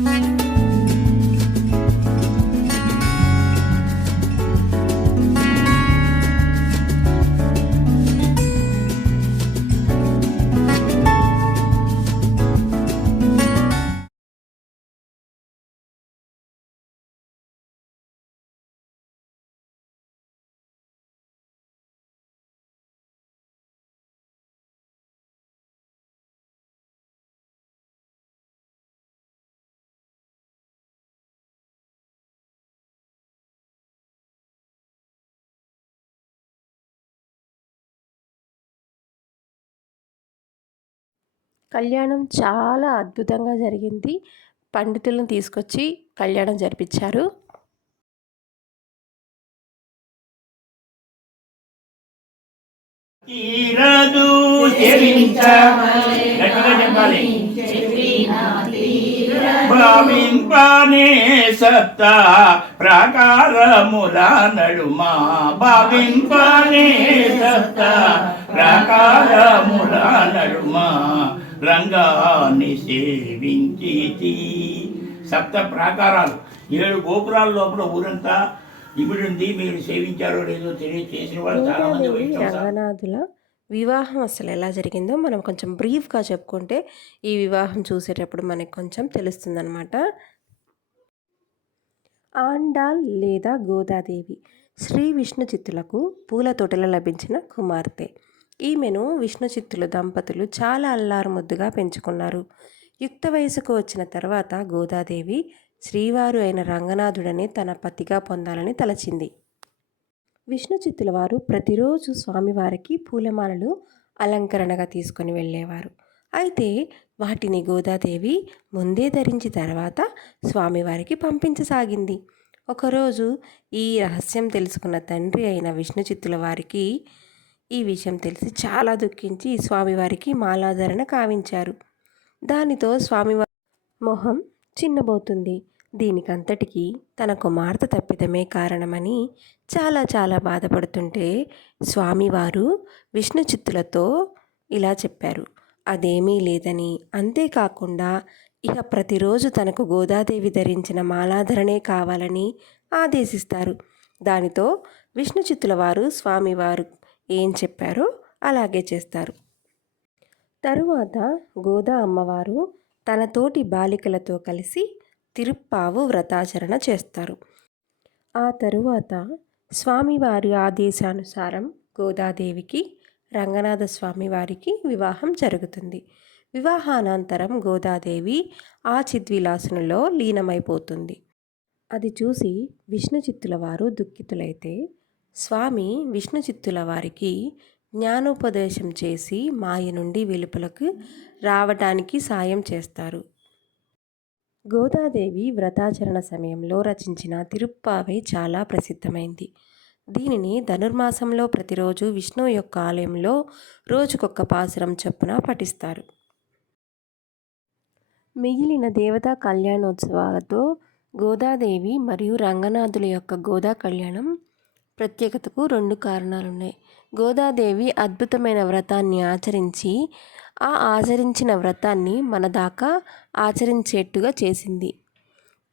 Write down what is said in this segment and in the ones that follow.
Bye. కళ్యాణం చాలా అద్భుతంగా జరిగింది. పండితులను తీసుకొచ్చి కళ్యాణం జరిపించారు. తీరదు భావింపనే సత్త ప్రాకారముల నడుమా భావింపనే సత్త ప్రాకారముల నడుమా రంగాన్ని సేవించి సప్త ప్రాకారాలు. ఏడు గోపురాల లోపల ఊరంతా ఇప్పుడు ఉంది మీరు సేవించారో లేదో తెలియచేసిన వాళ్ళు చాలా మంది రంగనాథుల వివాహం అసలు ఎలా జరిగిందో మనం కొంచెం బ్రీఫ్గా చెప్పుకుంటే ఈ వివాహం చూసేటప్పుడు మనకి కొంచెం తెలుస్తుందన్నమాట. ఆండాల్ లేదా గోదాదేవి శ్రీ విష్ణు చిత్తులకు పూల తోటలో లభించిన కుమార్తె. ఈమెను విష్ణు చిత్తుల దంపతులు చాలా అల్లారుముద్దుగా పెంచుకున్నారు. యుక్త వయసుకు వచ్చిన తర్వాత గోదాదేవి శ్రీవారు అయిన రంగనాథుడని తన పతిగా పొందాలని తలచింది. విష్ణు చిత్తుల వారు ప్రతిరోజు స్వామివారికి పూలమాలలు అలంకరణగా తీసుకొని వెళ్ళేవారు. అయితే వాటిని గోదాదేవి ముందే ధరించి తర్వాత స్వామివారికి పంపించసాగింది. ఒకరోజు ఈ రహస్యం తెలుసుకున్న తండ్రి అయిన విష్ణు చిత్తుల వారికి ఈ విషయం తెలిసి చాలా దుఃఖించి స్వామివారికి మాలాధరణ కావించారు. దానితో స్వామివారి మొహం చిన్నబోతుంది. దీనికంతటికీ తన కుమార్తె తప్పిదమే కారణమని చాలా చాలా బాధపడుతుంటే స్వామివారు విష్ణు చిత్తులతో ఇలా చెప్పారు. అదేమీ లేదని. అంతేకాకుండా ఇక ప్రతిరోజు తనకు గోదాదేవి ధరించిన మాలాధరణే కావాలని ఆదేశిస్తారు. దానితో విష్ణు చిత్తుల వారు స్వామివారు ఏం చెప్పారో అలాగే చేస్తారు. తరువాత గోదా అమ్మవారు తన తోటి బాలికలతో కలిసి తిరుప్పావు వ్రతాచరణ చేస్తారు. ఆ తరువాత స్వామివారి ఆదేశానుసారం గోదాదేవికి రంగనాథ స్వామి వారికి వివాహం జరుగుతుంది. వివాహానంతరం గోదాదేవి ఆ చిద్విలాసనలో లీనమైపోతుంది. అది చూసి విష్ణు చిత్తుల వారు దుఃఖితులైతే స్వామి విష్ణు చిత్తుల వారికి జ్ఞానోపదేశం చేసి మాయ నుండి వెలుపలకు రావటానికి సాయం చేస్తారు. గోదాదేవి వ్రతాచరణ సమయంలో రచించిన తిరుప్పావై చాలా ప్రసిద్ధమైంది. దీనిని ధనుర్మాసంలో ప్రతిరోజు విష్ణువు యొక్క ఆలయంలో రోజుకొక్క పాసురం చొప్పున పఠిస్తారు. మిగిలిన దేవతా కళ్యాణోత్సవాలతో గోదాదేవి మరియు రంగనాథుల యొక్క గోదా కళ్యాణం ప్రత్యేకతకు రెండు కారణాలున్నాయి. గోదాదేవి అద్భుతమైన వ్రతాన్ని ఆచరించి ఆ ఆచరించిన వ్రతాన్ని మన దాకా ఆచరించేట్టుగా చేసింది.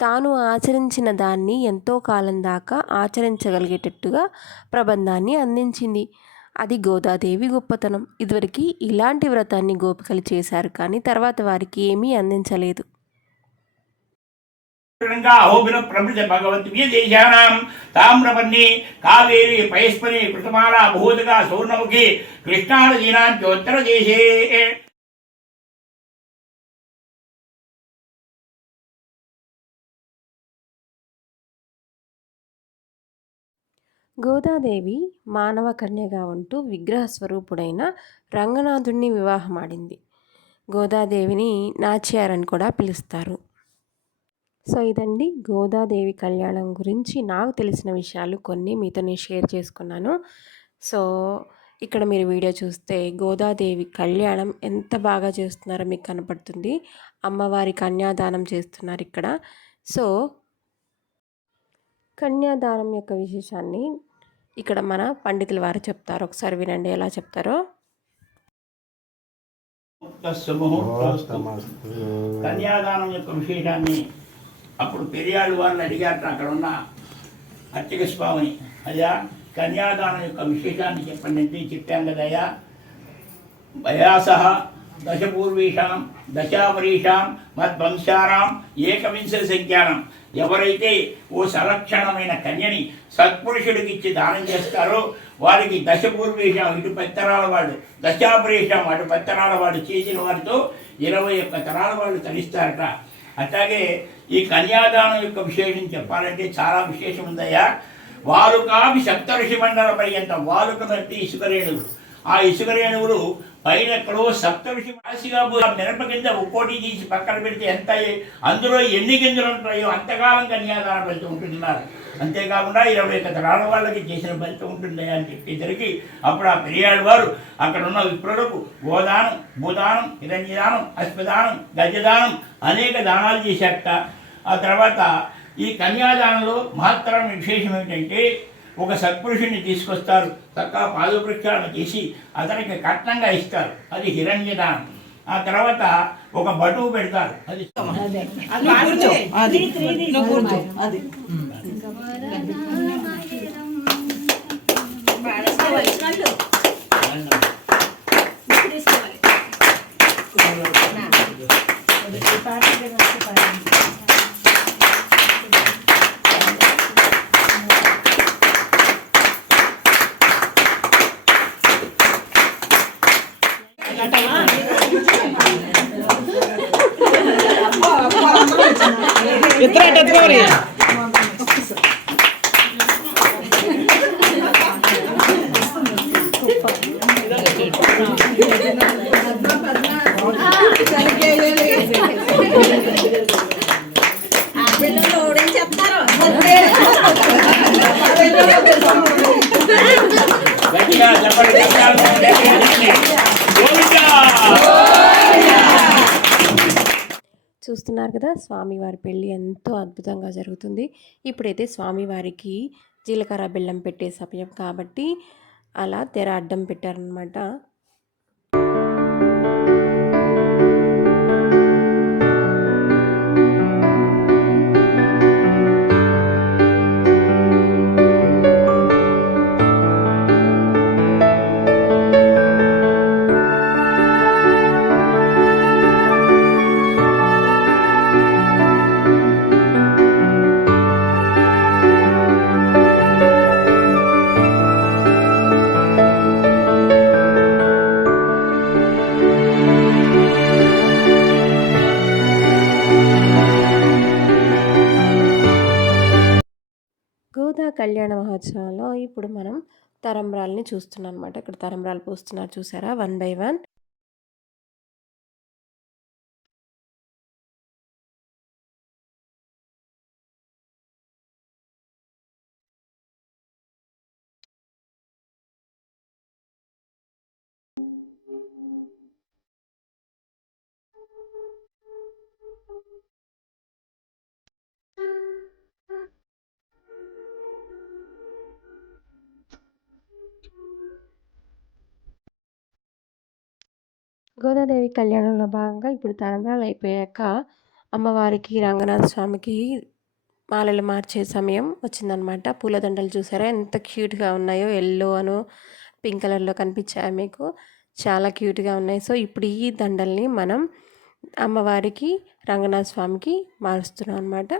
తాను ఆచరించిన దాన్ని ఎంతో కాలం దాకా ఆచరించగలిగేటట్టుగా ప్రబంధాన్ని అందించింది. అది గోదాదేవి గొప్పతనం. ఇదివరకు ఇలాంటి వ్రతాన్ని గోపికలు చేశారు కానీ తర్వాత వారికి ఏమీ అందించలేదు. అహోబిన ప్రభృత భగవద్గీత దేశానాం తామ్రపర్ణి కావేరి పయస్పని కృతమాల భూతగా సౌర్ణముఖి కృష్ణానదీనాంచోత్తర దేశే. గోదాదేవి మానవ కన్యగా ఉంటూ విగ్రహ స్వరూపుడైన రంగనాథుణ్ణి వివాహమాడింది. గోదాదేవిని నాచ్యారని కూడా పిలుస్తారు. సో ఇదండి గోదాదేవి కళ్యాణం గురించి నాకు తెలిసిన విషయాలు కొన్ని మీతో నేను షేర్ చేసుకున్నాను. సో ఇక్కడ మీరు వీడియో చూస్తే గోదాదేవి కళ్యాణం ఎంత బాగా చేస్తున్నారో మీకు కనపడుతుంది. అమ్మవారి కన్యాదానం చేస్తున్నారు ఇక్కడ. సో కన్యాదానం యొక్క విశేషాన్ని ఇక్కడ మన పండితుల వారు చెప్తారు. ఒకసారి వినండి ఎలా చెప్తారో. కన్యాదానం యొక్క విశేషాన్ని అప్పుడు పెరియాళ్ళు వారిని అడిగారట అక్కడ ఉన్న అర్చక స్వామిని. అయ్యా కన్యాదానం యొక్క విశేషాన్ని చెప్పండి అంటే చెప్పాం కదయ్యా. వయాస దశపూర్వీషాం దశావరీషాం మద్వంశానాం ఏకవింశ సంఖ్యానం ఎవరైతే ఓ సంరక్షణమైన కన్యని సత్పురుషుడికి ఇచ్చి దానం చేస్తారో వారికి దశపూర్వీషం ఇటు పెత్తరాల వాడు దశాపరీషాం అటు పెత్తరాల వాడు చేసిన వారితో ఇరవై ఒక్క తరాల వాళ్ళు తలిస్తారట అట్లాగే ఈ కన్యాదానం యొక్క విశేషం చెప్పాలంటే చాలా విశేషం ఉందయ్యా. వాలుకావి సప్తఋషి మండల పర్యంతం వాలుక నట్టి ఇసుక రేణువులు. ఆ ఇసుక రేణువులు పైన ఎక్కడో సప్తమిషి రాశిగా మిరప కింద ఒక్కోటి తీసి పక్కన పెడితే ఎంత అందులో ఎన్ని గింజలు ఉంటాయో అంతకాలం కన్యాదాన ఫలితం ఉంటున్నారు. అంతేకాకుండా ఇరవై ఒక్క తరాల వాళ్ళకి చేసిన ఫలితం ఉంటుంది అని చెప్పేసరికి అప్పుడు ఆ పెరియాడు వారు అక్కడ ఉన్న విప్రులకు గోదానం భూదానం హిరణ్యదానం అశ్వదానం గజదానం అనేక దానాలు చేశాక ఆ తర్వాత ఈ కన్యాదానంలో మహత్తరం విశేషం ఏమిటంటే ఒక సత్పురుషుడిని తీసుకొస్తారు. చక్కగా పాదప్రక్షాళన చేసి అతనికి కట్నంగా ఇస్తారు. అది హిరణ్యదానం. ఆ తర్వాత ఒక బటువు పెడతారు. అది. എത്ര എത്ര പറയാ? చూస్తున్నారు కదా! స్వామివారి పెళ్ళి ఎంతో అద్భుతంగా జరుగుతుంది. ఇప్పుడైతే స్వామివారికి జీలకర్ర బెల్లం పెట్టే సమయం కాబట్టి అలా తెర అడ్డం పెట్టారనమాట గోదా కళ్యాణ మహోత్సవంలో. ఇప్పుడు మనం తరంబ్రాల్ని చూస్తున్నాం అనమాట ఇక్కడ తరంబ్రాలు పోస్తున్నారు చూసారా? One by one. గోదాదేవి కళ్యాణంలో భాగంగా ఇప్పుడు తరంగాలు అయిపోయాక అమ్మవారికి రంగనాథ స్వామికి మాలలు మార్చే సమయం వచ్చిందనమాట పూలదండలు చూసారా? ఎంత క్యూట్గా ఉన్నాయో. ఎల్లో అను పింక్ కలర్లో కనిపించాయి మీకు. చాలా క్యూట్గా ఉన్నాయి. సో ఇప్పుడు ఈ దండల్ని మనం అమ్మవారికి రంగనాథ స్వామికి మారుస్తున్నాం అనమాట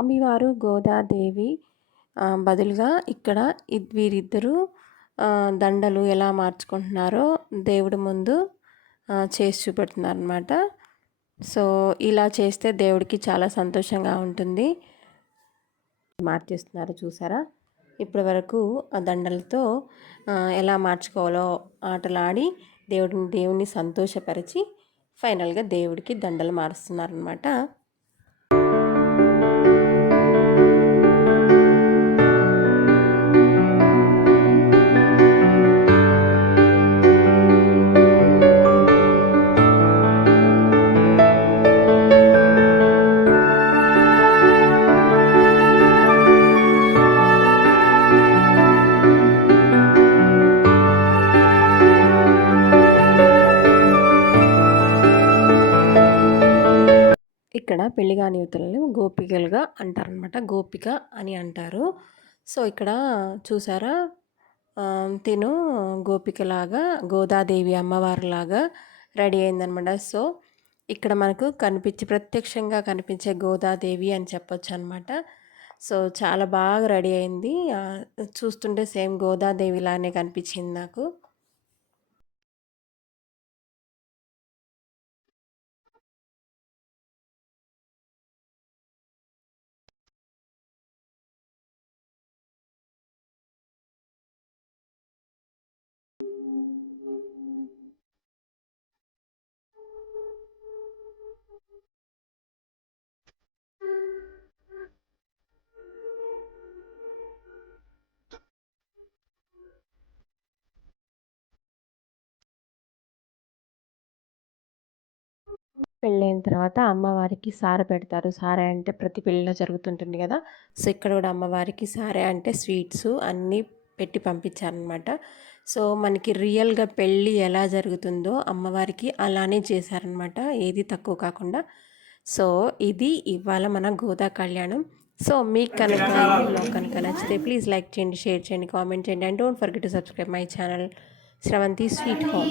స్వామివారు గోదాదేవి బదులుగా ఇక్కడ వీరిద్దరూ దండలు ఎలా మార్చుకుంటున్నారో దేవుడి ముందు చేసి చూపెడుతున్నారు అనమాట సో ఇలా చేస్తే దేవుడికి చాలా సంతోషంగా ఉంటుంది. మార్చేస్తున్నారు చూసారా? ఇప్పటి వరకు ఆ దండలతో ఎలా మార్చుకోవాలో ఆటలాడి దేవుడిని దేవుణ్ణి సంతోషపరిచి ఫైనల్గా దేవుడికి దండలు మారుస్తున్నారనమాట ఇక్కడ పెళ్ళి కాని యువతులను గోపికలుగా అంటారనమాట. గోపిక అని అంటారు. సో ఇక్కడ చూసారా? తిను గోపికలాగా గోదాదేవి అమ్మవారిలాగా రెడీ అయిందనమాట. సో ఇక్కడ మనకు కనిపించి ప్రత్యక్షంగా కనిపించే గోదాదేవి అని చెప్పొచ్చు అనమాట సో చాలా బాగా రెడీ అయింది. చూస్తుంటే సేమ్ గోదాదేవి లానే కనిపించింది నాకు. పెళ్ళైన తర్వాత అమ్మవారికి సార పెడతారు. సారె అంటే ప్రతి పెళ్ళిలో జరుగుతుంటుంది కదా. సో ఇక్కడ కూడా అమ్మవారికి సారే అంటే స్వీట్స్ అన్నీ పెట్టి పంపించారనమాట. సో మనకి రియల్గా పెళ్ళి ఎలా జరుగుతుందో అమ్మవారికి అలానే చేశారనమాట. ఏది తక్కువ కాకుండా. సో ఇది ఇవాళ మన గోదా కళ్యాణం. సో మీకు కనుక కనుక నచ్చితే ప్లీజ్ లైక్ చేయండి షేర్ చేయండి కామెంట్ చేయండి. And don't forget to subscribe my channel. Sravanthi sweet home.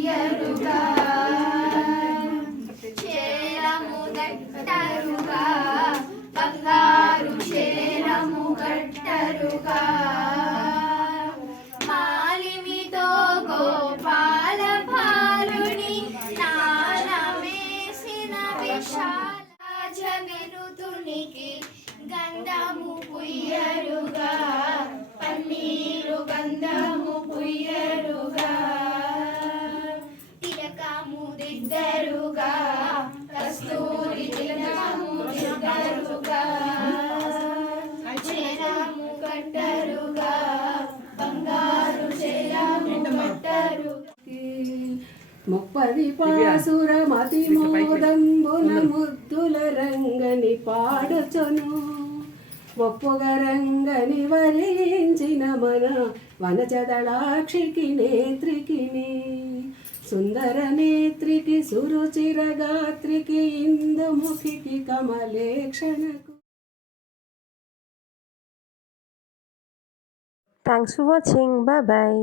నానమేసిన గంధము పుయ్యరుగా పన్నీరు గంధము పుయ్యరుగా. తిలకము దిద్దరుగా ముప్పది పాసురమతి మోదంబున ముద్దుల రంగని పాడుచును ఒప్పుగ రంగని వరించిన మన వనచదళాక్షికి నేత్రికిని. సుందర నేత్రికి సురుచిర గాత్రికి ఇందుముఖికి కమలేక్షణకు. Thanks for watching bye bye